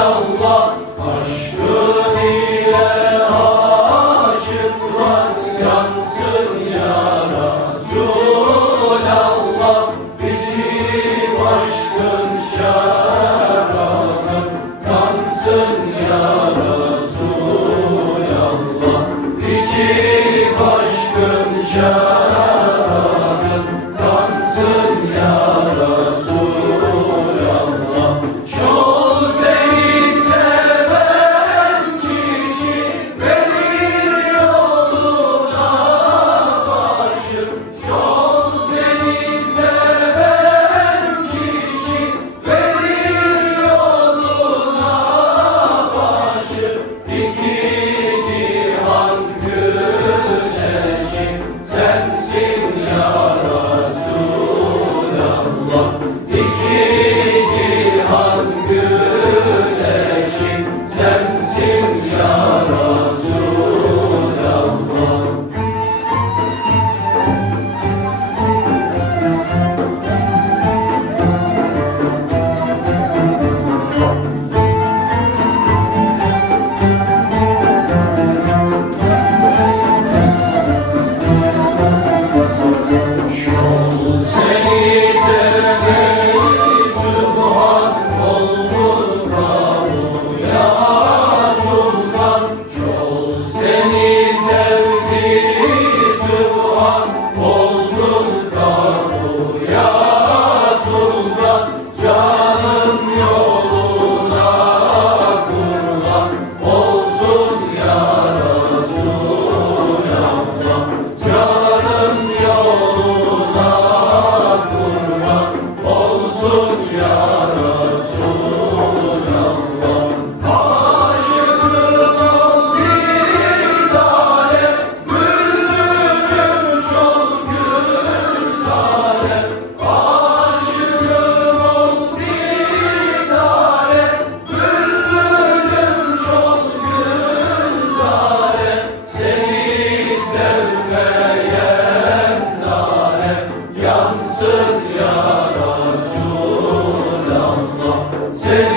illallah 심령 sevmeyen nare yansın ya Resulallah. Sevmeyen